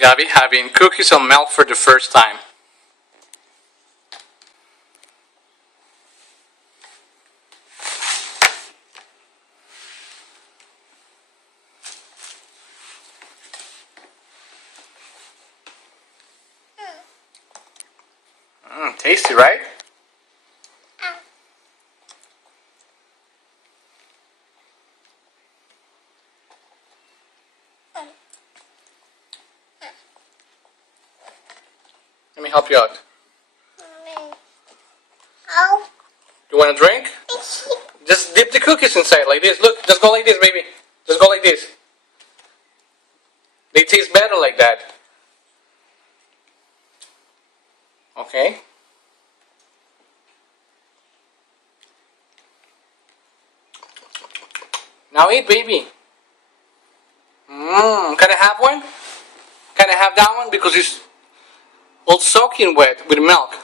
Gabby having cookies and milk for the first time. Tasty, right? Let me help you out. You want a drink? Just dip the cookies inside like this. Look, just go like this, baby. Just go like this. They taste better like that. Okay. Now eat, baby. Can I have one? Can I have that one? Because it's all soaking wet with milk.